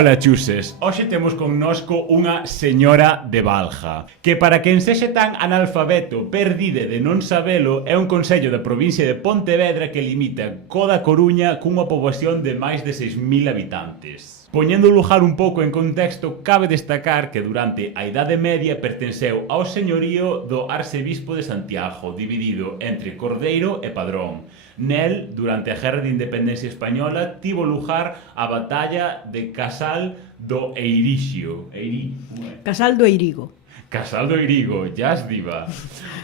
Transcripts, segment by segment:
Ola, chuses. Hoxe temos connosco unha señora de Balja, que para quen sexe tan analfabeto, perdide de non sabelo, é un concello da provincia de Pontevedra que limita co da Coruña cunha poboación de máis de 6.000 habitantes. Poñendo o lugar un pouco en contexto, cabe destacar que durante a Idade Media pertenceu ao señorío do Arcebispo de Santiago, dividido entre Cordeiro e Padrón. Nel, durante a Guerra de Independencia Española, tivo lugar a batalla de Casal do Eirixio. Casal do Eirigo. Casal do Eirigo, jazz diva.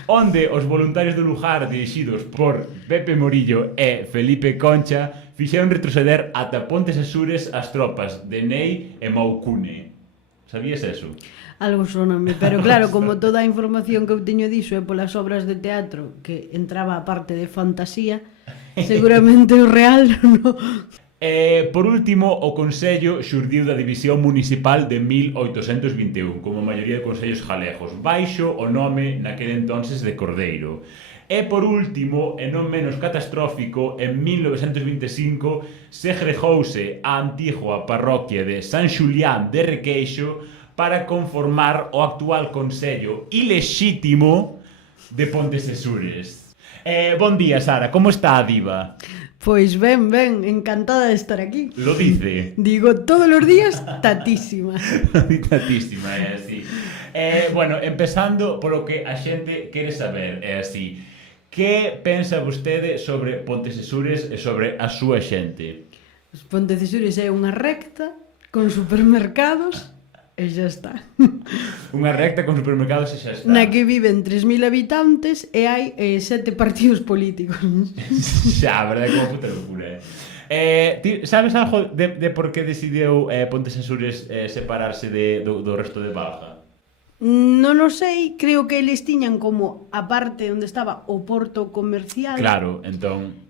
Onde os voluntarios do lugar, dirixidos por Pepe Morillo e Felipe Concha, fixeron retroceder ata Pontes e Sures as tropas de Ney e Maucune. Sabías eso? Algo soname, pero claro, como toda a información que eu teño diso é polas obras de teatro que entraba a parte de fantasía, seguramente o real non. Por último, o Consello xurdiu da División Municipal de 1821, como a maioría de consellos galegos, baixo o nome naquele entonces de Cordeiro. E por último, e non menos catastrófico, en 1925 segregouse a antigua parroquia de San Xulián de Requeixo para conformar o actual Consello ilexítimo de Pontes e Sures. Bon día, Sara, como está a diva? Pois ben, encantada de estar aquí. Lo dice. Digo, todos os días, tatísima. Tatísima, é así. Bueno, empezando polo que a xente quere saber, é así. Que pensa vostede sobre Pontes e Sures e sobre a súa xente? Os Pontes e Sures é unha recta con supermercados e xa está. Unha recta con supermercados e xa está. Na que viven 3.000 habitantes e hai 7 partidos políticos. Xa, a verdade é que unha puta locura, Ti sabes algo de por que decidiu Pontes e Sures separarse do resto de Balja? Non o sei, creo que eles tiñan como a parte onde estaba o porto comercial. Claro, entón...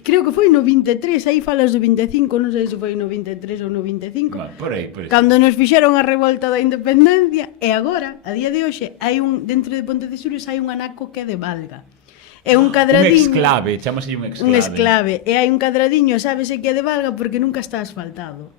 Creo que foi no 23, aí falas do 25, non sei se foi no 23 ou no 25. Por aí. Cando nos fixeron a revolta da independencia, e agora, a día de hoxe, hai dentro de Pontes de Sures hai un anaco que é de Valga. É un cadradiño... Un exclave, chamase un exclave. Un exclave, e hai un cadradiño, sábese que é de Valga porque nunca está asfaltado.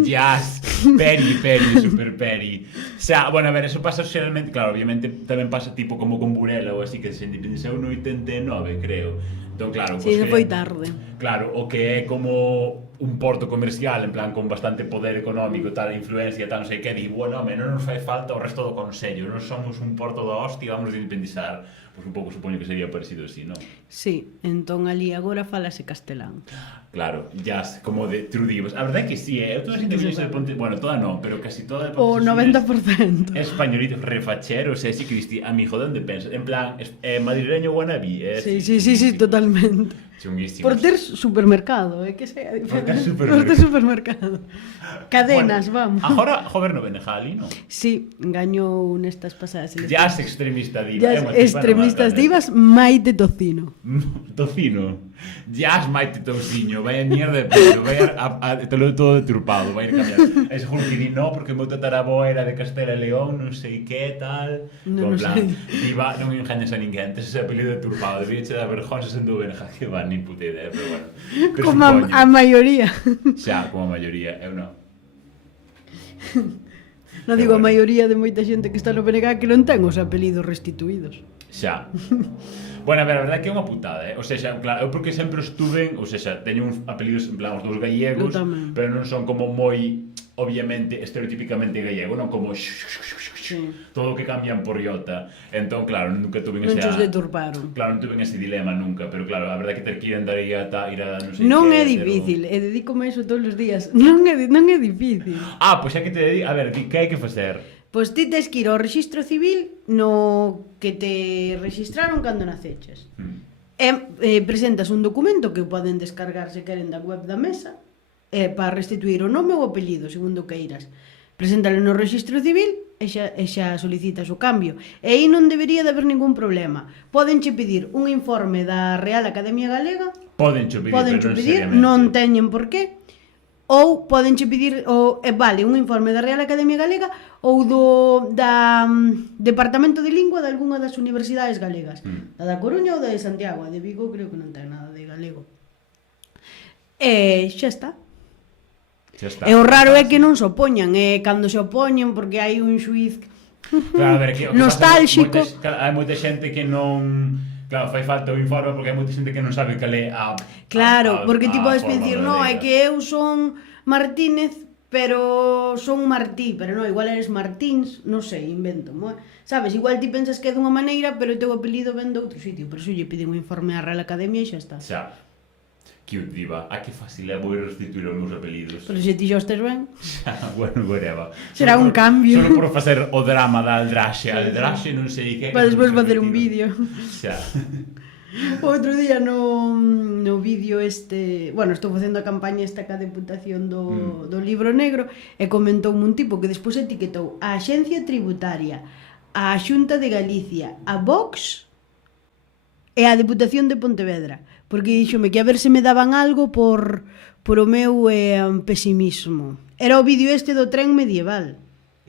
Jazz, super peri. O sea, bueno, a ver, eso pasa xeralmente, claro, obviamente tamén pasa tipo como con Burela ou así, que se independizou no 89, creo. Entón, claro, sí, foi tarde. Claro, o que é como un porto comercial, en plan, con bastante poder económico, tal, influencia, tal, non sei que, di, bueno, home, non nos fai falta o resto do Consello, non somos un porto da hostia, vamos a independizar. Pois un pouco supoño que sería parecido así, non? Sí, entón ali agora falase castelán. Claro, jazz, como de trudivos. A verdade é que sí, toda a xente de Ponte... Bueno, toda non, pero casi toda de O Ponte 90%. Españolitos, refacheros, sí, Cristi, amigo, de onde pensas? En plan, madrileño wannabe, Sí, totalmente. Chunguísimos. Por ter supermercado, que sea diferente. Por ter supermercado. Cadenas, bueno, vamos. Agora, goberno Benejali, non? Sí, gañou nestas pasadas eleccións. Jazz extremista diva. Jazz extremistas divas, Maite Tocino. Tocino. Jazz Maite Tociño, vaya mierda de pelo, vaya todo deturpado, vai a cambiar. Es juro que di no, porque o meu tatarabó era de Castela e León, non sei que, tal. Non plan, sei. Diva, non me engañes a ninguén, tes ese apelido deturpado, debía che dar vergonza sendo Benja, que va, ni puta idea, pero bueno. Como a maioría. Xa, como a maioría, eu non. Non digo a maioría de moita xente que está no PNG que non ten os apelidos restituídos. Xa. Bueno, a ver, a verdade é que é unha putada, O sea, claro, eu porque sempre estuve, ou sea, teño uns apelidos en plan os dous gallegos, pero non son como moi, obviamente, estereotípicamente gallego, non como todo o que cambian por iota. Entón, claro, nunca tuve ese... Non xos deturparon. Claro, non tuve ese dilema nunca, pero claro, a verdade é que ter que ir andar ir a non sei non que... é difícil, e dedícome a eso todos os días. Non é difícil. Pois xa que te dedico... A ver, que hai que facer? Pois ti tes que ir ao rexistro civil no que te registraron cando naceches. E presentas un documento que poden descargar se queren da web da mesa para restituir o nome ou o apelido, segundo que queiras. Preséntalo no rexistro civil e xa solicitas o cambio. E aí non debería de haber ningún problema. Pódenche pedir un informe da Real Academia Galega. Pódenche pedir, non teñen por qué. Ou pódenche pedir vale, un informe da Real Academia Galega ou do Departamento de Lingua de algunha das universidades galegas. Da Coruña ou da de Santiago. A de Vigo creo que non ten nada de galego. E xa está. E o raro é que non se opoñan, e cando se opoñen porque hai un xuiz claro, a ver, que nostálxico. Hai moita xente que non... Claro, fai falta o informe porque hai moita xente que non sabe cal é a... Claro, porque ti podes forma dicir, no, é que eu son Martínez, pero son Martí, pero non, igual eres Martins, non sei, invento, sabes, igual ti pensas que é dunha maneira, pero o teu apelido ven de outro sitio, por iso lle piden un informe á Real Academia e xa está. Xa, cute diva, que fácil é vou restituir os meus apelidos. Pero se ti xa estes ben, Bueno, whatever. será un cambio. Solo por facer o drama da Aldraxe, non sei que... Para despois facer un vídeo. Xa. Outro día no vídeo bueno, estou facendo a campaña esta ca Deputación do Libro Negro e comentou un tipo que despois etiquetou a Axencia Tributaria, a Xunta de Galicia, a Vox e a Deputación de Pontevedra, porque díxome que a ver se me daban algo por o meu pesimismo. Era o vídeo do tren medieval.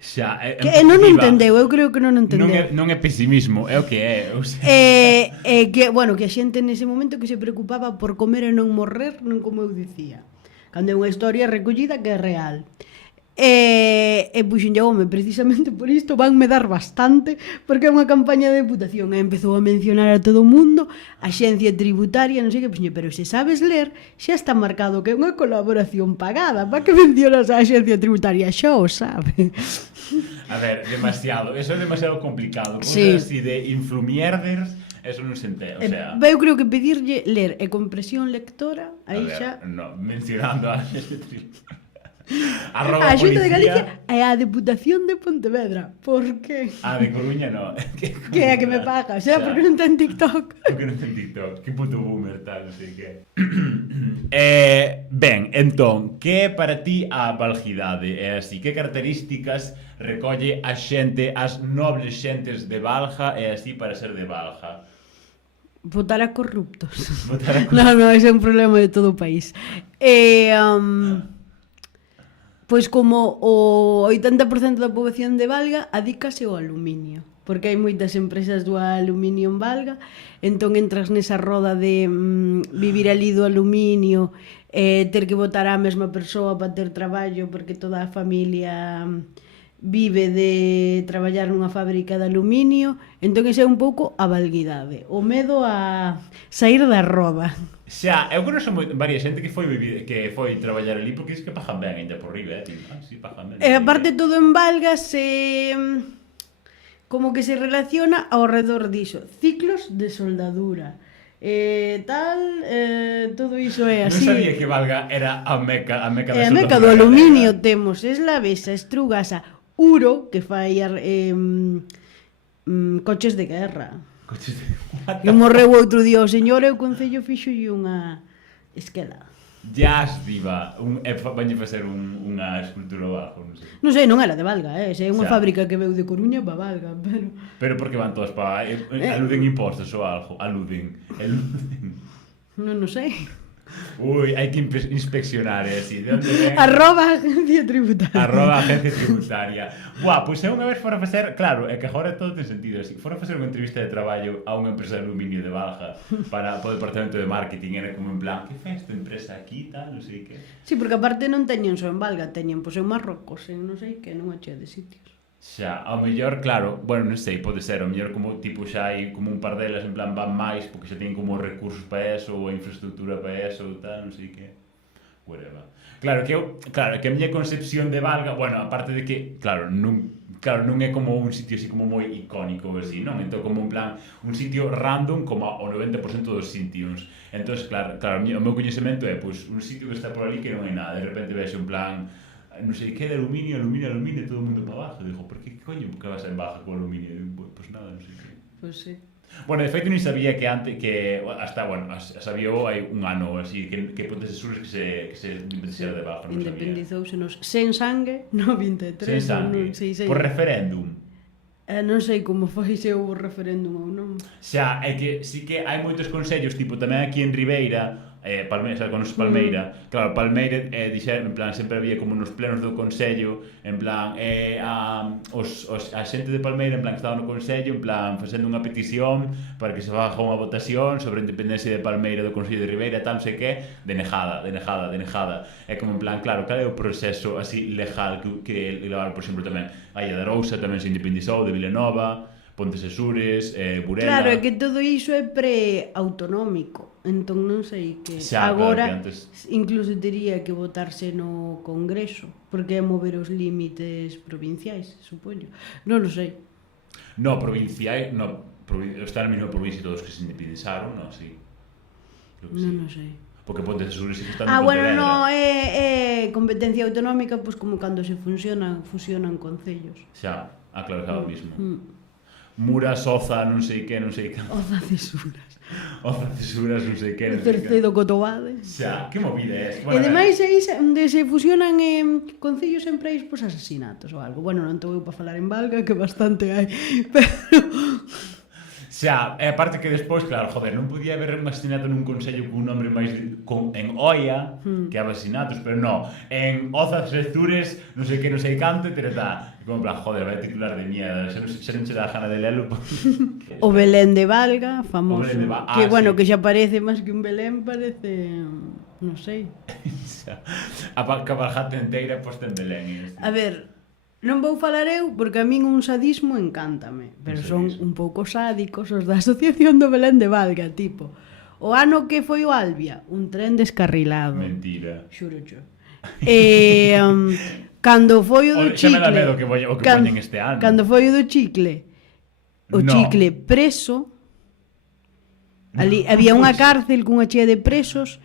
Xa, que non entendeu, eu creo que non entendeu. Non é pesimismo, é o que é. O sea... que, bueno, que a xente nese momento que se preocupaba por comer e non morrer, non como eu dicía. Cando é unha historia recollida que é real. Puxen home, precisamente por isto vanme dar bastante, porque é unha campaña de deputación. E empezou a mencionar a todo o mundo, a xencia tributaria, non sei que, puxen, pero se sabes ler, xa está marcado que é unha colaboración pagada. Para que mencionas a xencia tributaria? Xa o sabe. A ver, demasiado, eso é demasiado complicado. Sí. Así de influmierders, eso non se entende, o sea... Eu creo que pedirlle ler e compresión lectora, aí xa... No, mencionando a a Xunta de Galicia e a Deputación de Pontevedra. Por que? A de Coruña non. Que é a que me paga, xa, porque non ten TikTok. Porque non ten TikTok, que puto boomer tal, non sei que. Ben, entón, que é para ti a valghidade? É así, que características recolle a xente, as nobles xentes de Valga e así para ser de Valga? Votar a corruptos. No, ese é un problema de todo o país. Pois como o 80% da poboación de Valga adícase ao aluminio, porque hai moitas empresas do aluminio en Valga, entón entras nesa roda de vivir ali do aluminio, ter que votar á mesma persoa para ter traballo, porque toda a familia vive de traballar nunha fábrica de aluminio, entón ese é un pouco a valguidade, o medo a sair da roda. Xa, eu conheço varias xente que foi traballar ali porque diz que pagan ben ainda por riba, sí, pagan ben. E aparte todo en Valga como que se relaciona ao redor diso, ciclos de soldadura. Todo iso é así. Non sabía que Valga era a meca da soldadura. A meca do aluminio temos Eslavesa, Estrugasa, Uro, que fai coches de guerra. Que morreu outro día o señor e o concello fixolle unha esquela. Jazz diva, vañe facer unha escultura abajo, non sei. Non era de Valga, é unha fábrica que veu de Coruña para Valga, pero... Pero porque van todas para... aluden impostos ou algo, aluden. Non sei. Ui, hai que inspeccionar, así, de onde ven? @agencia tributaria. @agencia tributaria. Buah, pois eu unha vez fora facer, claro, é que agora todo ten sentido, así, fora facer unha entrevista de traballo a unha empresa de aluminio de Valga para o departamento de marketing, era como en plan, que fai esta empresa aquí, tal, non sei que. Sí, porque aparte non teñen só en Valga, teñen pois en Marrocos, en non sei que, nunha chea de sitios. Xa, ao mellor, claro, bueno, non sei, pode ser, ao mellor como, tipo, xa hai como un par delas, en plan, van máis, porque xa teñen como recursos para eso, ou a infraestructura para eso, ou tal, non sei que, whatever. Claro, que a miña concepción de Valga, bueno, aparte de que, claro, non é como un sitio así como moi icónico, así, non? Entón, como en plan, un sitio random, como o 90% dos sitios. Entón, claro, o meu coñecemento é, pois, un sitio que está por ali que non hai nada, de repente vexo en plan, non sei que, de aluminio, e todo o mundo para abajo. Digo, por que coño que vas en baja con aluminio? Pois nada, non sei que. Pois sí. Bueno, de feito, non sabía que antes, que hasta, bueno, sabía hai un ano así, que Pontes de Sures que se independizara de baja, non sabía. Independizouse sen sangue, no 23. Sen sangue, por referéndum. Non sei como foi se houve referéndum ou non. Xa, é que sí que hai moitos consellos, tipo tamén aquí en Ribeira, Palmeira, sabe, con os Palmeira, claro, Palmeira dixeron, en plan, sempre había como nos plenos do Consello, en plan, a xente de Palmeira, en plan, que estaba no Consello, en plan, facendo unha petición para que se faga unha votación sobre a independencia de Palmeira do Consello de Ribeira, tal, non sei que, denegada. É como, en plan, claro, cal é o proceso así legal que levar, por exemplo, tamén, a Illa de Arousa tamén se independizou, de Vilanova, Pontes e Sures, Burela... Claro, é que todo iso é pre-autonómico. Entón non sei que Xa, agora claro, que antes... incluso tería que votarse no Congreso, porque é mover os límites provinciais, supoño. Non o sei. No, provinciais, no, está na mesma provincia todos que se independizaron, no, sí. Non o sei. Porque Pontes e Sures sí que están en Bueno, Pontevedra. no, é competencia autonómica, pois como cando se fusionan concellos. Xa, claro, xa o mismo. Muras, Oza, non sei que. Oza Cesuras. Oza, Cesuras, non sei que. Cercedo Cotobade. Xa, que movida é? E demais aí onde se fusionan concellos sempre hai pois asasinatos ou algo. Bueno, non estou eu para falar en Valga, que bastante hai, pero Xa, e aparte que despois, claro, joder, non podía haber un asesinato nun consello cun nombre máis en Oia que asesinatos, pero no, en Oza, Cesuras, non sei que, non sei canto, e tereta. E como, en plan, joder, vai titular de mierda, xa non che dá gana de lelo. o Belén de Valga, famoso, O Belén de que bueno, sí. que xa parece máis que un Belén, parece, non sei. A cabalgata inteira posta en Belén. A ver, non vou falar eu porque a min un sadismo encántame, pero son un pouco sádicos os da Asociación do Belén de Valga, tipo, o ano que foi o Albia, un tren descarrilado. Mentira. Xuro xo. Cando foi o do Xa me dá chicle, medo que poñen este ano. Cando foi o do chicle, o No. chicle preso, ali había unha cárcel cunha chea de presos,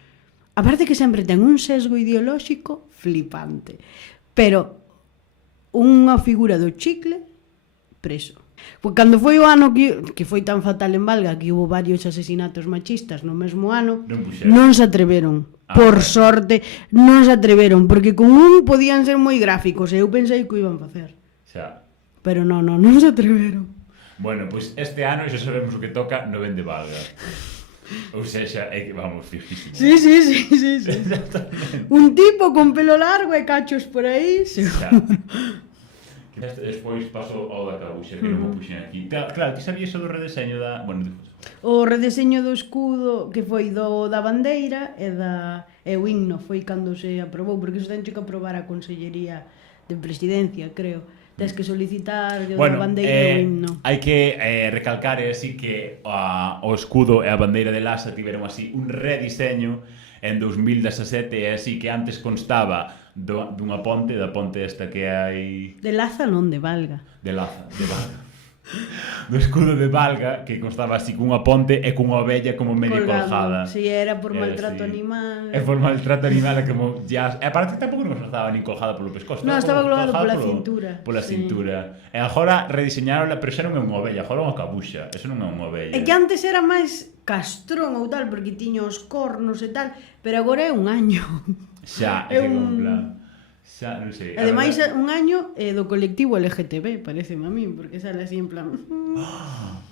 aparte que sempre ten un sesgo ideolóxico flipante, pero unha figura do chicle preso. Pois cando foi o ano que foi tan fatal en Valga, que hubo varios asesinatos machistas no mesmo ano, non se atreveron. Por sorte, non se atreveron, porque con un podían ser moi gráficos, e eu pensei que o iban facer. Xa. Pero non se atreveron. Bueno, pois este ano xa sabemos o que toca no Vende Valga. Ou seja, é que vamos fijísimo. Sí. Un tipo con pelo largo e cachos por aí, seguro. Despois paso ao da cabuxa, que non o puxen aquí. Claro, que sabía iso do redeseño da... Bueno, o redeseño do escudo que foi da bandeira e o himno foi cando se aprobou, porque iso ten que aprobar a Consellería de Presidencia, creo. Tens que solicitar a bandeira e o himno. Hai que recalcar así que o escudo e a bandeira de Lasa tiveron así un rediseño en 2017, e así que antes constaba dunha ponte, da ponte esta que hai... De Laza non, de Valga. De Laza, de Valga. Do escudo de Valga, que constaba así cunha ponte e cunha ovella como medio colgada. Si, era por maltrato animal. É por maltrato animal, como ya... E aparte tampouco non estaba nin colgada polo pescozo. Non, estaba colgada pola cintura. Pola cintura. E agora rediseñaronla, pero xa non é unha ovella, agora é unha cabuxa. Eso non é unha ovella. É que antes era máis castrón ou tal, porque tiña os cornos e tal, pero agora é un año. Xa, é que como plan... Xa, non sei. Ademais, un año do colectivo LGTB, pareceme a min, porque sale así en plan...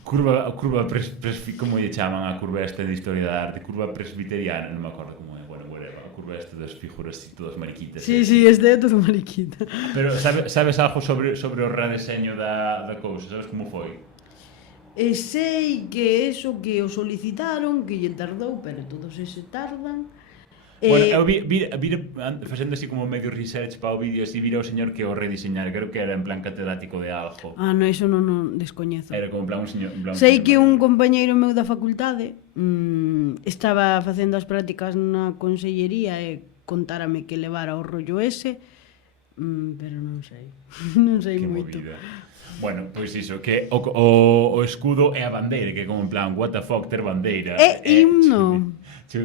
Curva como lle chaman a curva esta de historia da arte? Curva presbiteriana, non me acordo como é. Bueno, whatever, a curva esta das figuras así, todas mariquitas. Sí, este é todo mariquita. Pero sabes algo sobre o redeseño da cousa? Sabes como foi? E sei que eso que o solicitaron, que lle tardou, pero todos ese tardan. Bueno, eu vi facendo así como medio research para o vídeo, así vira o señor que o rediseñar, creo que era en plan catedrático de algo. Ah, no, eso non descoñezo. Era como en plan un señor... Sei que un compañeiro meu da facultade estaba facendo as prácticas na consellería e contárame que levara o rollo ese, pero non sei. Non sei moito. Bueno, pois iso, que o escudo é a bandeira, que é como en plan, what the fuck, ter bandeira. É himno.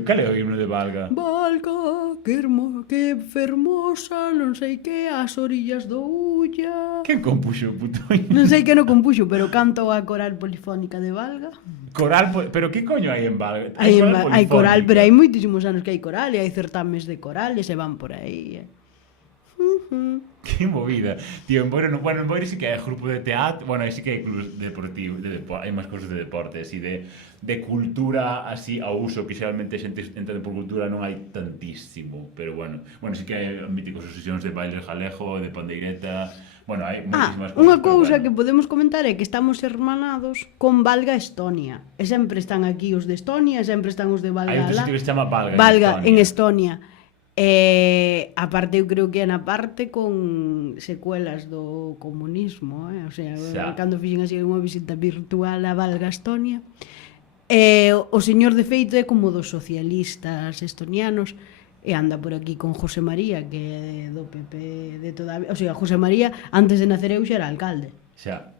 Cal é o himno de Valga? Valga, que fermosa, non sei que, as orillas do Ulla. Quen compuxo o puto himno? Non sei que non compuxo, pero canto a coral polifónica de Valga. Coral, pero que coño hai en Valga? Hai coral, pero hai moitísimos anos que hai coral, e hai certames de corales e van por aí. Que movida. Tío, en Boiro sí que hai grupo de teatro, bueno, aí sí que hai clubes deportivos, hai máis cosas de deporte, así de cultura así ao uso, que xeralmente a xente entende por cultura non hai tantísimo, pero bueno, sí que hai míticos asociacións de baile galego, de pandeireta, bueno, hai moitísimas cousas. Unha cousa que podemos comentar é que estamos hermanados con Valga Estonia, e sempre están aquí os de Estonia, e sempre están os de Valga Hai outro alá. sitio que se chama Valga en Estonia. Aparte, eu creo que é na parte con secuelas do comunismo, o sea, cando fixen así unha visita virtual a Valga Estonia, o señor de feito é como dos socialistas estonianos, e anda por aquí con José María, que é do PP de toda a vida, o sea, José María antes de nacer eu xa era alcalde. Xa.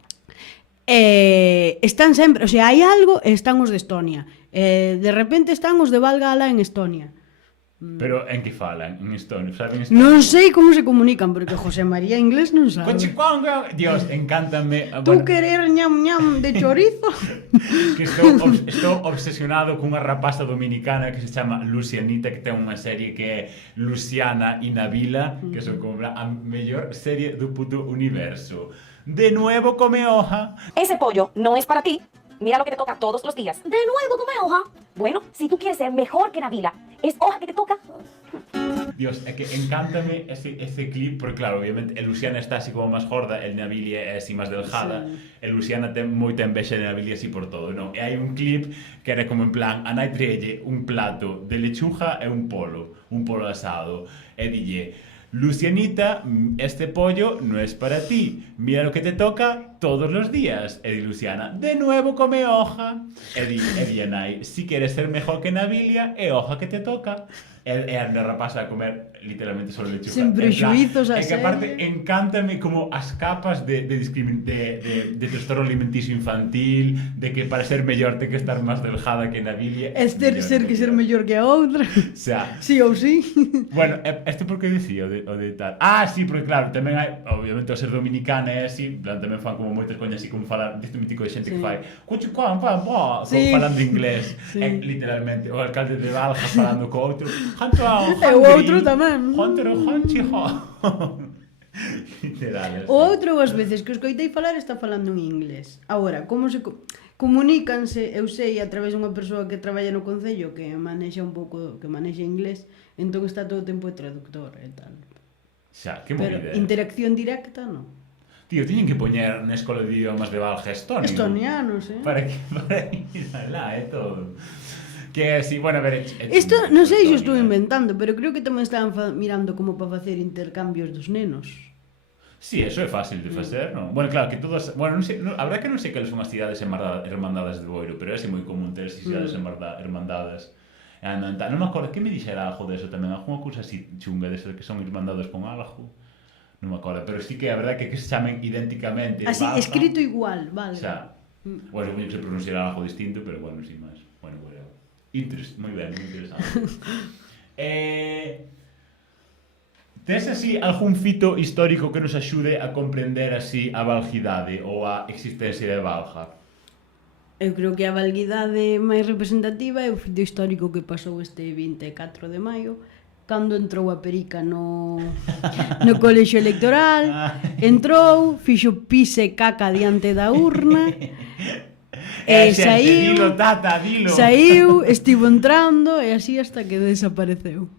Están sempre, o sea, hai algo e están os de Estonia, de repente están os de Valga alá en Estonia. Pero en que falan? En Estonia, saben? Non sei como se comunican, porque José María inglés non sabe. Dios, encántame. Tú querer ñam ñam de chorizo. Que estou obsesionado cunha rapaza dominicana que se chama Lucianita, que ten unha serie que é Luciana y Nabila, que son como a mellor serie do puto universo. De nuevo come hoja. Ese pollo no es para ti. Mira lo que te toca todos los días. ¿De nuevo come hoja? Bueno, si tú quieres ser mejor que Nabila, ¿es hoja que te toca? Dios, é que encántame ese clip, porque claro, obviamente el Luciana está así como máis gorda, el Nabilia é así máis delgada, el Luciana ten moita envexa de Nabilia así por todo, non? E hai un clip que era como en plan, a nai trelle un plato de lechuga e un polo asado, e dille, Lucianita, este pollo no es para ti. Mira lo que te toca todos los días. E di Luciana, de nuevo come hoja. E di Nai, si quieres ser mejor que Nabilia, é hoja que te toca. E a rapaza a comer literalmente solo lechuga. Sen prexuizos a serie. E que aparte encántame como as capas de trastorno alimenticio infantil, de que para ser mellor ten que estar máis delgada que Nabilia. É ser que ser mellor que a outra. O sea, sí ou sí. Bueno, este por que dicía o de tal. Sí, porque claro, tamén hai, obviamente, o ser dominicana é así, plan, tamén fan como moitas coñas así como falar, deste mítico de xente que fai cuchucuan, como falando inglés, literalmente, o alcalde de Valga falando co outro, e o outro tamén. Literal. O outro, as veces que os coitei falar, está falando en inglés. Agora, como se comunícanse, eu sei, a través dunha persoa que traballa no concello que manexa un pouco, que manexa inglés, entón está todo o tempo de traductor e tal. Xa, que movida. Pero interacción directa, non. Tío, tiñen que poñer na escola de idiomas de Valga estonio. Estonianos, Para ir alá, todo. Que si, bueno, a ver... Isto, non sei se estou inventando, pero creo que tamén estaban mirando como para facer intercambios dos nenos. Sí, eso é fácil de facer, non? Bueno, claro, que todas... Bueno, non sei, a verdad que non sei cales son as cidades hermandadas de Boiro, pero é así moi común ter as cidades hermandadas. Non me acordo, que me dixera algo deso tamén? Alguna cousa así chunga deso que son hermandadas con algo? Non me acordo, pero sí que a verdad que se chamen idénticamente. Así, Valga, escrito igual, vale. Xa. Bueno, supoño que se pronunciará algo distinto, pero bueno, sin máis. Bueno, moi ben, moi interesante. Tes así algún fito histórico que nos axude a comprender así a valguidade ou a existencia de Valga? Eu creo que a valguidade máis representativa é o fito histórico que pasou este 24 de maio, cando entrou a Perica no colexio electoral, entrou, fixo pise e caca diante da urna, e dilo, tata, dilo. Saiu, estivo entrando e así hasta que desapareceu.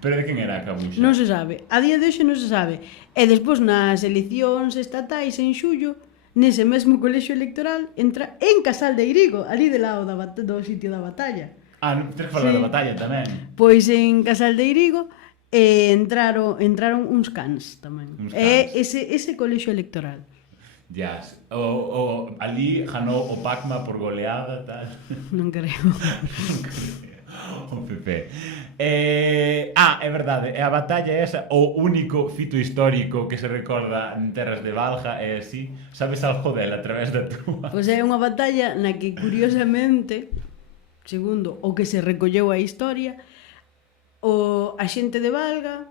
Pero de quen era a cabuxa? Non se sabe, a día de hoxe non se sabe. E despois nas eleccións estatais en xullo, nese mesmo colexio electoral, entra en Casal de Irigo, ali de lado do sitio da batalla. Non tens que falar da batalla tamén. Pois en Casal de Irigo entraron uns cans tamén. Ese colexio electoral. Ali ganou o Pacma por goleada, tal. Non creo. O PP. É verdade, a batalla é esa, o único fito histórico que se recorda en terras de Valga é así. Sabes algo dela a través da túa? Pois é unha batalla na que, curiosamente, segundo o que se recolleu a historia, a xente de Valga,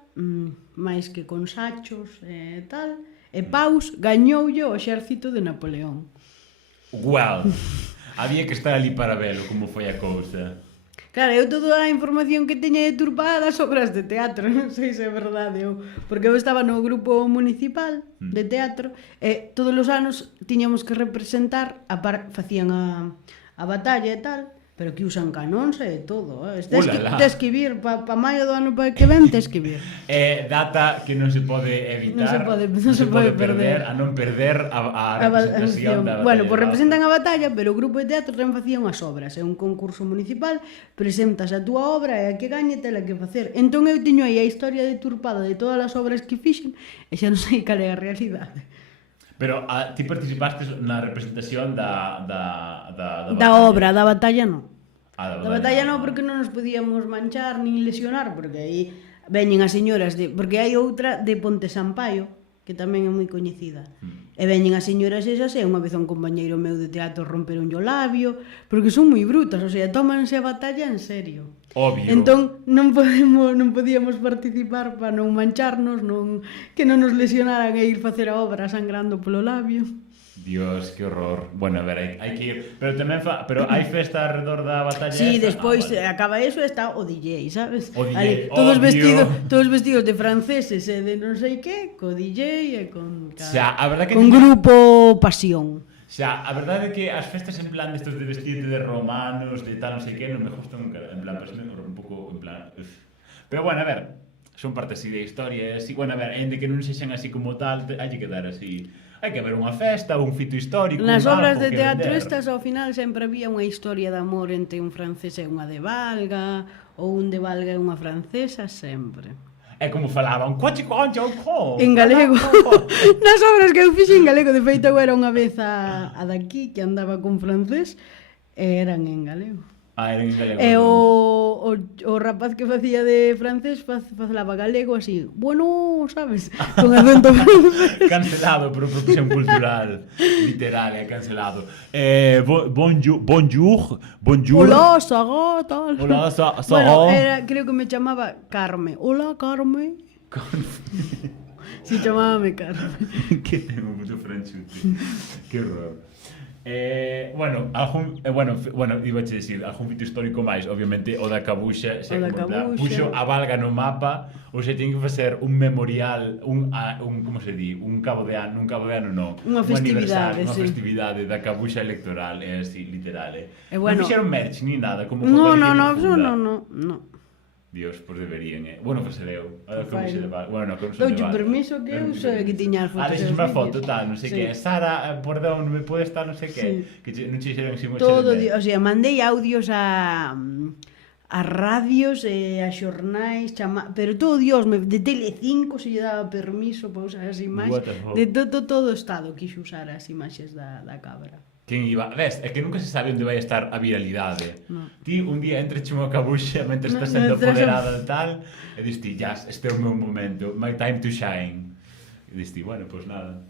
máis que con sachos e tal, e paus, gañoulle o exército de Napoleón. Well, había que estar ali para velo como foi a cousa. Claro, eu toda a información que teña deturpada das obras de teatro, non sei se é verdade ou... Porque eu estaba no grupo municipal de teatro e todos os anos tiñamos que representar, facían a batalla e tal, pero que usan canóns e todo, tes que vir para maio do ano que ven, tes que vir. É data que non se pode evitar, non se pode perder a non perder a representación da batalla. Bueno, pois representan a batalla, pero o grupo de teatro tamén facía unhas obras, é un concurso municipal, presentas a túa obra e a que gañe tela que facer. Entón eu tiño aí a historia deturpada de todas as obras que fixen e xa non sei cal é a realidade. Pero ti participaste na representación da obra, da batalla non. Da batalla non, porque non nos podíamos manchar nin lesionar, porque aí veñen as señoras porque hai outra de Ponte Sampaio, que tamén é moi coñecida. E veñen as señoras esas e unha vez un compañeiro meu de teatro romperon o labio, porque son moi brutas, o sea, tómanse a batalla en serio. Obvio. Entón non podíamos participar para non mancharnos, que non nos lesionaran e ir facer a obra sangrando polo labio. Dios, que horror. Bueno, a ver, hai que ir. Pero tamén pero hai festa alrededor da batalla. Sí, despois acaba eso e está o DJ, sabes? O DJ, ali, todos vestidos de franceses e de non sei que, co DJ e con grupo Pasión. Xa, a verdade é que as festas en plan destos de vestirte de romanos, de tal, non sei que, non me gustan nunca. En plan, pues, un pouco, en plan... Pero bueno, a ver, son parte así de historia, así, bueno, a ver, en de que non sexan así como tal, hai que dar así... Hai que haber unha festa, un fito histórico... Nas obras de teatro estas, ao final, sempre había unha historia de amor entre un francés e unha de Valga, ou un de Valga e unha francesa, sempre. É como falaban, en galego. Nas obras que eu fixe en galego, de feito eu era unha vez a daqui que andaba con francés e eran en galego. Eran en galego. E o rapaz que facía de francés falaba galego así, bueno, sabes, con acento francés. Cancelado por apropiación cultural, literal, cancelado. Bonjour. Hola, Saga, tal. Hola, Saga. Bueno, creo que me chamaba Carme. Hola, Carme. Si, chamábame Carme. Que tengo mucho franchute. Que horror. Bueno, iba a decir, algún fito histórico máis, obviamente o da Cabuxa, puxo a Valga no mapa, ou se ten que facer un memorial, como se di, un cabo de ano non, unha festividade, unha festividade da Cabuxa electoral, é así, literal, bueno, non fixeron merch ni nada, como no. Dios, pois deberían, Bueno, facer eu. Bueno, que non son de Valga. Permiso que eu sei que tiña as fotos. Deixes unha foto, tal, non sei que. Sara, perdón, non me podes tal, non sei que. Que non che dixeron así moito. Todo, o sea, mandei audios a radios e a xornais, pero todo Dios, de Telecinco se lle daba permiso para usar as imaxes. De todo o Estado quixo usar as imaxes da cabra. Quen iba? Ves, é que nunca se sabe onde vai estar a viralidade. Ti un día entres chimo a Cabuxa mentre estás sendo apoderada de tal e diste, este é o meu momento, my time to shine. E diste, bueno, pois nada.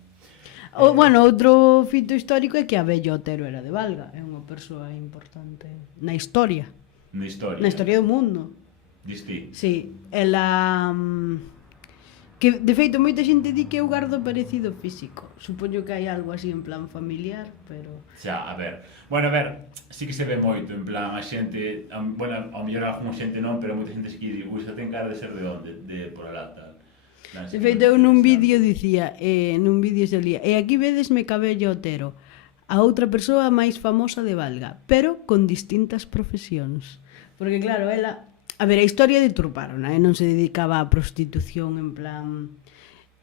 Bueno, outro fito histórico é que a Bella Otero era de Valga, é unha persoa importante na historia. Na historia do mundo. Diste? Sí, ela... Que, de feito, moita xente di que eu gardo parecido físico. Supoño que hai algo así en plan familiar, pero... Xa, a ver. Bueno, a ver, sí que se ve moito, en plan, a xente... Bueno, ao mellor algunha xente non, pero moita xente sí que di, xa ten cara de ser de onde? De por alá, tal. De feito, eu nun vídeo dicía, nun vídeo se lía, e aquí vedesme Cabello Otero, a outra persoa máis famosa de Valga, pero con distintas profesións. Porque, claro, ela... A ver, a historia deturparon, non se dedicaba á prostitución en plan...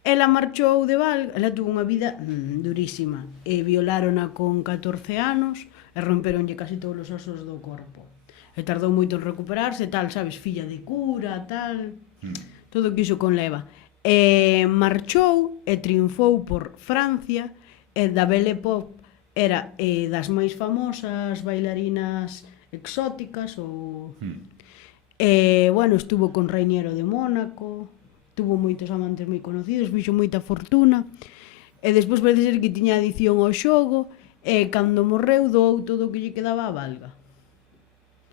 Ela marchou de Valga, ela tuvo unha vida durísima, e violárona con 14 anos e romperonlle casi todos os osos do corpo. E tardou moito en recuperarse, tal, sabes, filla de cura, tal... Todo que iso conleva. E marchou e triunfou por Francia, e da Belle Époque era das máis famosas bailarinas exóticas ou... bueno, estuvo con Reiniero de Mónaco, tuvo moitos amantes moi conocidos, fixo moita fortuna, e despois parece ser que tiña adicción ao xogo, e cando morreu doou todo o que lle quedaba a Valga.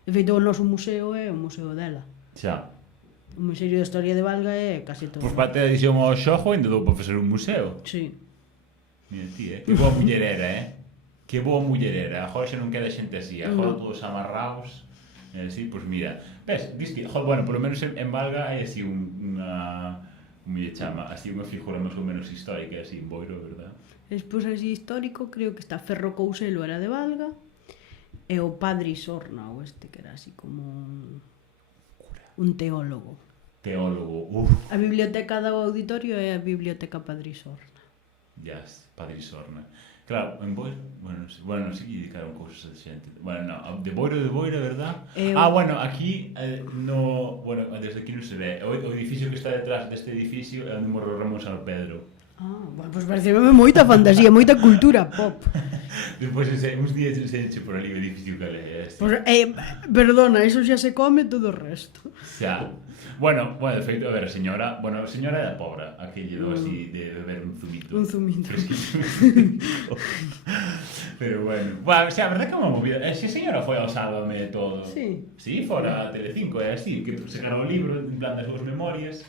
De feito, o noso museo é o museo dela. Xa. O Museo de Historia de Valga é case todo. Por parte da adicción ao xogo, ainda dou para facer un museo. Sí. Mira ti, que boa muller era, Que boa muller era. Agora xa non queda xente así, agora todos amarrados. Sí, pois mira, ves, dis que, bueno, polo menos en Valga hai así unha me chama, así unha figura máis ou menos histórica, así en Boiro, verdad? Despois así histórico, creo que está Ferro Couselo, era de Valga, e o Padre Isorna, o este que era así como un teólogo. Teólogo, A biblioteca do auditorio é a biblioteca Padre Isorna. Yes, Padre Isorna. Claro, en Boiro, bueno, non sei que dedicaron cousas a xente. Bueno, no, de Boiro, verdad? Bueno, aquí, desde aquí non se ve. O edificio que está detrás deste edificio é onde morreu Ramón San Pedro. Bueno, pois pareceme moita fantasía, moita cultura pop. Despois, uns días enseñe por ali o edificio que é. Pois, perdona, eso xa se come todo o resto. Xa. Bueno, de feito, a ver, a señora era pobre, aquello así de beber un zumito. Un zumito. Pero bueno, a verdad que é unha movida. Se a señora foi ao Sálvame e todo. Sí. Sí, fora a Telecinco, é así, que sacaron o libro en plan das súas memorias.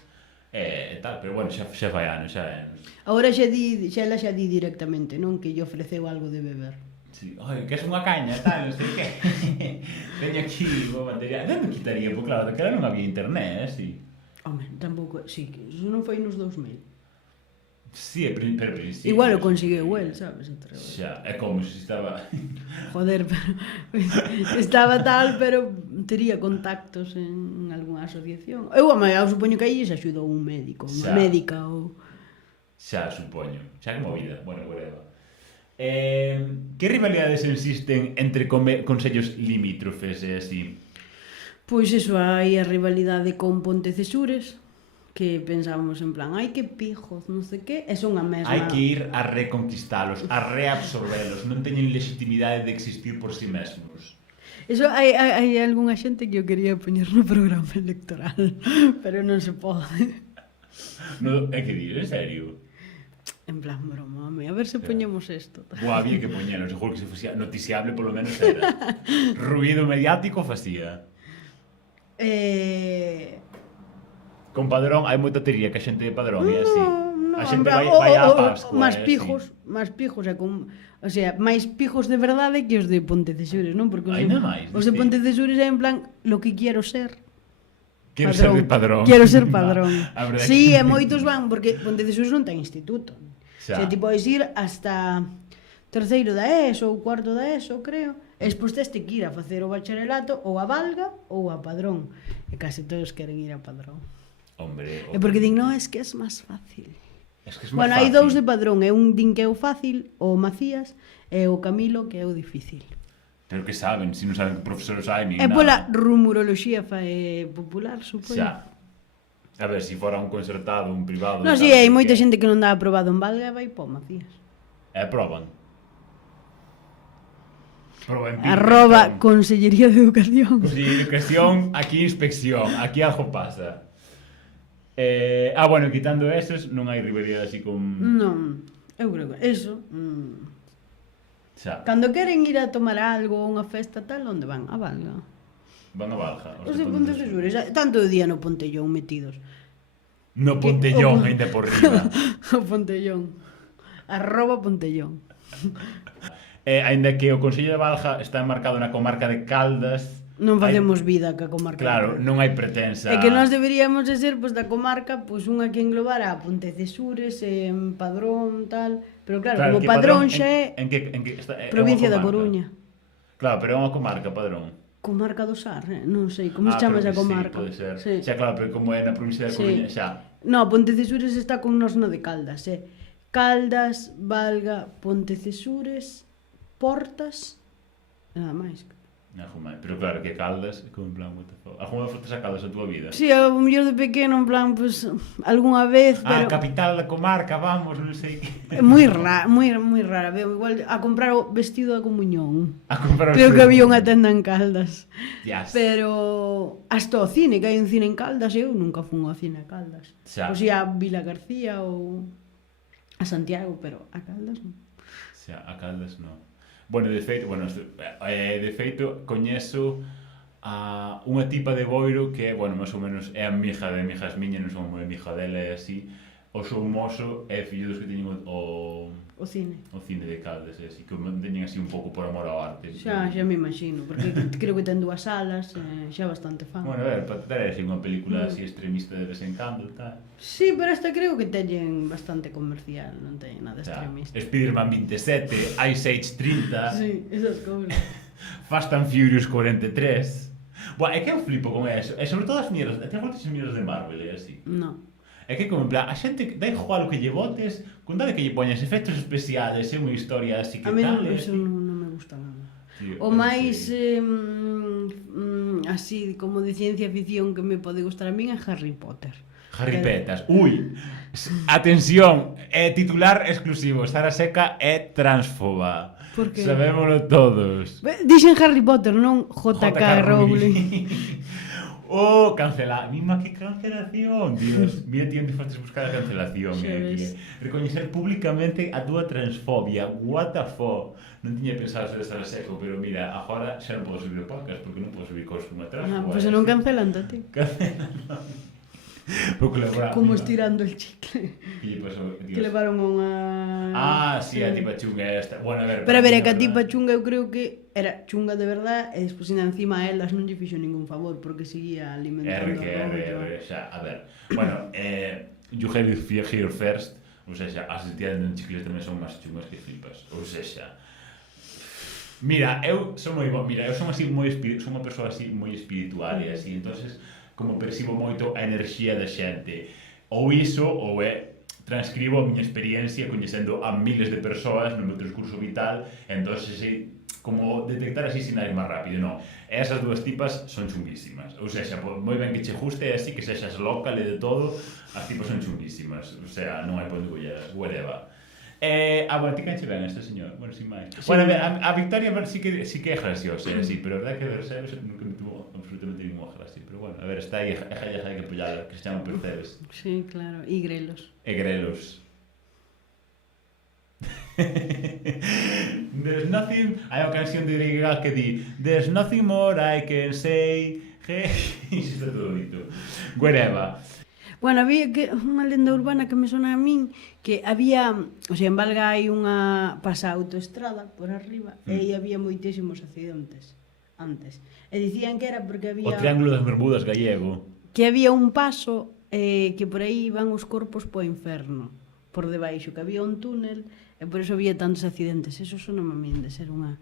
Tal, pero bueno, xa fai anos, xa é anos. Agora ela xa di directamente, non? Que lle ofreceu algo de beber. Sí, que es unha caña, tal, non sei que. Teño aquí o material. De onde quitaría? Porque claro, daquela non había internet, sí. Home, tampouco, sí, que eso non foi nos 2000. Sí, pero principio. Igual o conseguiu el, sabes? Xa, é como se estaba... Joder, pero estaba tal, pero tería contactos en algunha asociación. Eu supoño que aí se axudou un médico, unha médica ou... Xa, supoño. Xa que movida. Bueno, whatever. Que rivalidades existen entre concellos limítrofes e así? Pois eso, hai a rivalidade con Pontecesures, que pensábamos en plan, ai que pijos, non sei que, e son a mesma. Hai que ir a reconquistalos, a reabsorbelos, non teñen legitimidade de existir por si mesmos. Eso hai algunha xente que o quería poñer no programa electoral, pero non se pode. No, é que dir, en serio? En plan, broma, a ver se poñemos isto. Había que poñelo, seguro que se fosía noticiable polo menos era. Ruido mediático facía. Con Padrón hai moita teoría que a xente de Padrón é así. A xente vai á Pascua. Máis pijos, o sea, máis pijos de verdade que os de Pontecesures, non? Porque os de Pontecesures é en plan lo que quiero ser. Quero ser de Padrón. Quero ser Padrón. Sí, e moitos van, porque Pontecesures non ten instituto. O sea, ti podes ir hasta terceiro da ESO ou cuarto da ESO, creo. E despois teste que ir a facer o bacharelato ou a Valga ou a Padrón. E case todos queren ir a Padrón. Hombre. E porque din, non, es que é máis fácil. Bueno, hai dous de Padrón, e un din que é o fácil, o Macías, e o Camilo, que é o difícil. Pero que saben, se non saben que profesores hai, nin nada. É pola rumoroloxía popular, supoño. Xa. A ver, se fora un concertado, un privado... Non, si, hai moita xente que non dá aprobado en Valga e vai po Macías. E proban. @Consellería de Educación. Consellería de Educación, aquí inspección, aquí algo pasa. Bueno, quitando esos, non hai rivalidade así con... Non, eu creo que eso... Xa. Cando queren ir a tomar algo, unha festa tal, onde van? A Valga. Van a Valga. Os de Pontecesures, tanto día no Pontellón metidos. No Pontellón, ainda por riba. O Pontellón. @Pontellón. Ainda que o Consello de Valga está enmarcado na comarca de Caldas, non facemos vida ca comarca. Claro, non hai pretensa. É que nós deberíamos de ser da comarca, unha que englobara a Pontecesures, Padrón, tal, pero claro, como Padrón xa é provincia da Coruña. Claro, pero é unha comarca, Padrón. Comarca do Sar, non sei, como se chama esa comarca? Sí, pode ser. Xa, claro, pero como é na provincia da Coruña, xa. No, Pontecesures está con nos no de Caldas, Caldas, Valga, Pontecesures, Portas, nada máis. Pero claro, que Caldas, como en plan, alguna fotos a Caldas a túa vida? Si, a mellor de pequeno, en plan, pues, algunha vez, pero... Capital da comarca, vamos, non sei que... É moi rara, veo igual a comprar o vestido da comunión. Creo que había unha tenda en Caldas. Yes. Pero hasta o cine, que hai un cine en Caldas, eu nunca fun ao cine a Caldas. Xa. O sea, a Vila García ou a Santiago, pero a Caldas non. Xa, a Caldas non. Bueno, de feito, coñezo a unha tipa de Boiro que, bueno, máis ou menos é amiga de amigas miñas, non son moi amiga dela e así, o seu mozo é fillo dos que teñen O cine. o cine de Caldes, así que o manteñen así un pouco por amor ao arte. Xa me imagino, porque creo que ten 2 salas, xa bastante fan. Bueno, a ver, para ter así unha película así extremista de vez en cando, tal. Sí, pero esta creo que teñen bastante comercial, non teñen nada O sea, extremista. Spider-Man 27, Ice Age 30, Sí, esas cousas. Fast and Furious 43. Buah, é que eu flipo con eso. E sobre todo as mierdas, te botas as mierdas de Marvel, é así. No. É que como en plan, a xente da igual o que lle botes, con tal de que lle poñas efectos especiales e unha historia así que A mí tal, eso non me gusta nada. Tío, O máis sí. así como de ciencia ficción que me pode gustar a min é Harry Potter. Harry Petas. Ui, atención, é titular exclusivo. Sara Seca é transfoba. Por que? Sabémolo todos. Dixen Harry Potter, non J.K. Rowling. Oh, Mima, que cancelación, Dios. Mira, tío, onde fostes buscar a cancelación, Xa ves. Recoñecer públicamente a túa transfobia. What the fuck? Non tiña pensado ser Sara Seco, pero mira, agora xa non podo subir o podcast, porque non podo subir cos unha transfoba. Pois non cancelan a ti. Porque lembra, Como mira. estirando el chicle. Que lle pasou, Dios. Que levaron a unha... Sí, a tipa chunga esta. Bueno, a ver. Pero a ver, é que a verdad. tipa chunga eu creo que era chunga de verdad e despois ainda encima a elas non lle fixo ningún favor porque seguía alimentando R, xa, a ver. Bueno, you heard it here first. Ou seja, as entidades de chicles tamén son máis chungas que flipas. Ou seja, mira, eu son así son unha persoa así moi espiritual e así, entonces como percibo moito a enerxía da xente. Ou iso, ou transcribo a miña experiencia coñecendo a miles de persoas no meu transcurso vital, entonces como detectar así sinais máis rápido, non. Esas dúas tipas son chunguísimas. Ou seja, moi ben que che guste así, que sexas local e de todo, as tipas son chunguísimas. O sea, non hai ponto colleras, whatever. Bueno, ti canche ben esta señor, bueno, sin máis. Sí. Bueno, a ver, a Victoria sí que é graciosa, sí, pero a verdade que Percebes nunca me tuvo absolutamente ninguna gracia. Pero bueno, a ver, está aí, hai que apoyar, que se chama Percebes. Sí, claro, e grelos. E grelos. There's nothing... Hai unha canción de Lady Gaga que di There's nothing more I can say. Isto está todo dito. Whatever. Bueno, había que unha lenda urbana que me sona a min que había, o sea, en Valga hai unha pasa autoestrada por arriba e aí había moitísimos accidentes antes. E dicían que era porque había O Triángulo das Bermudas gallego. que había un paso que por aí iban os corpos po inferno, por debaixo, que había un túnel e por eso había tantos accidentes. Eso sona a min de ser unha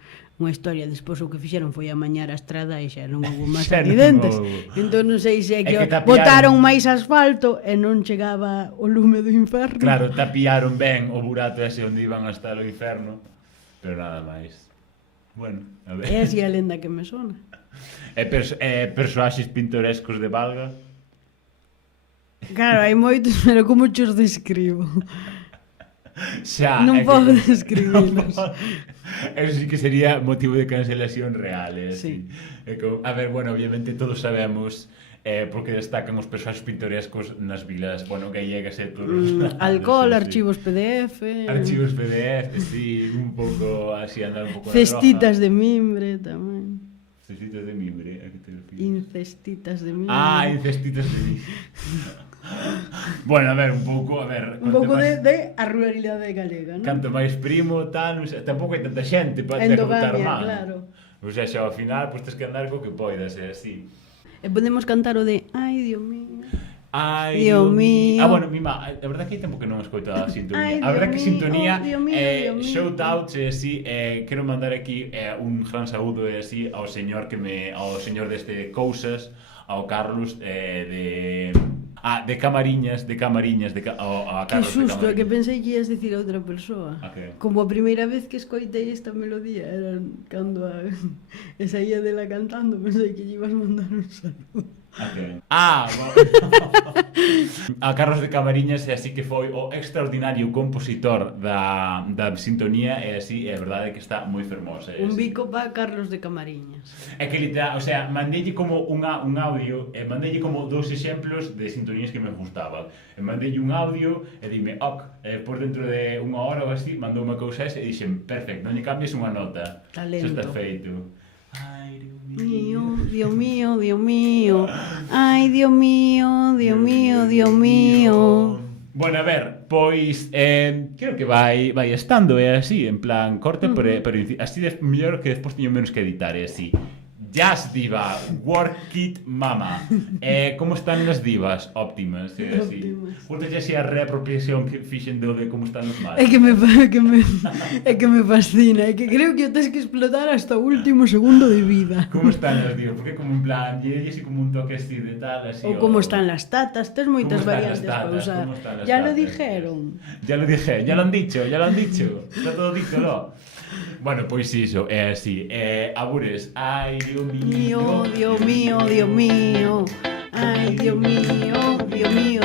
historia. Despois o que fixeron foi amañar a estrada e xa non houve máis Xa non accidentes. houbo. Entón non sei se é que, É que tapiaron. botaron máis asfalto e non chegaba o lume do inferno. Claro, tapiaron ben o burato ese onde iban hasta o inferno, pero nada máis. Bueno, a ver. É así a lenda que me sona. Persoaxes pintorescos de Valga. Claro, hai moitos, pero como os describo? Xa, Non podo describilos. Eso sí que sería motivo de cancelación real, Sí. A ver, bueno, obviamente todos sabemos porque destacan os persoaxes pintorescos nas vilas, bueno, gallegas e todos. Alcohol, Sí. archivos PDF. Archivos PDF, sí, un pouco así, andar un pouco Cestitas de mimbre tamén. Cestitas de mimbre, a que te refires? Incestitas de mimbre. Incestitas de mimbre. Bueno, a ver, un pouco, Un pouco de a ruralidade galega, non? Canto máis primo, tal, non sei, tampouco hai tanta xente para botar Endogamia, man. claro. O sea, xa ao final, pois tes que andar co que poidas, é así. E podemos cantar o de Ai, Dios mío. Ai, Dios mío. Bueno, Mima, a verdade que hai tempo que non escoito a sintonía. Ai, A verdade que Dios mío, sintonía, Dios mío, Dios mío. shout out, así, quero mandar aquí un gran saúdo así ao señor deste Cousas, ao Carlos de Camariñas, a Que Carlos susto, de que Camariñas. pensei que ias dicir a outra persoa. A que? Como a primeira vez que escoitei esta melodía era cando saía dela cantando, pensei que lle ibas mandar un saludo. Bueno. A Carlos de Camariñas é así que foi o extraordinario compositor da sintonía e así, é verdade que está moi fermosa. Un bico para Carlos de Camariñas. É que literal, o sea, mandeille como un audio, mandeille como 2 exemplos de sintonías que me gustaban. E mandeille un audio e dime, por dentro de unha hora ou así, mandou unha cousa esa e dixen, perfecto, non lle cambies unha nota. Talento. Xa está feito. Ai, Dios mío, Dios mío. Ay, Dios mío, Dios mío, Dios mío. Bueno, a ver, pois creo que vai estando, así, en plan corte, pero así mellor que despois teño menos que editar, así. Jazz Diva, Work It Mama. Como están as divas? Óptimas, así. Gústate así a reapropiación que fixen de como están os males. É que me fascina, é que creo que o tens que explotar hasta o último segundo de vida. Como están as divas? Porque como en plan, lle así como un toque así de tal, así. Ou como están las tatas, tes moitas ¿Cómo están variantes las tatas? para usar. ¿Cómo están las Ya lo tatas? dijeron. Ya lo dije, ya lo han dicho. Está todo dito, ¿no? Bueno, pois iso, é así. Abures, ai, Dios mío. Dios mío, Dios mío. Ay, Dios mío, Dios mío,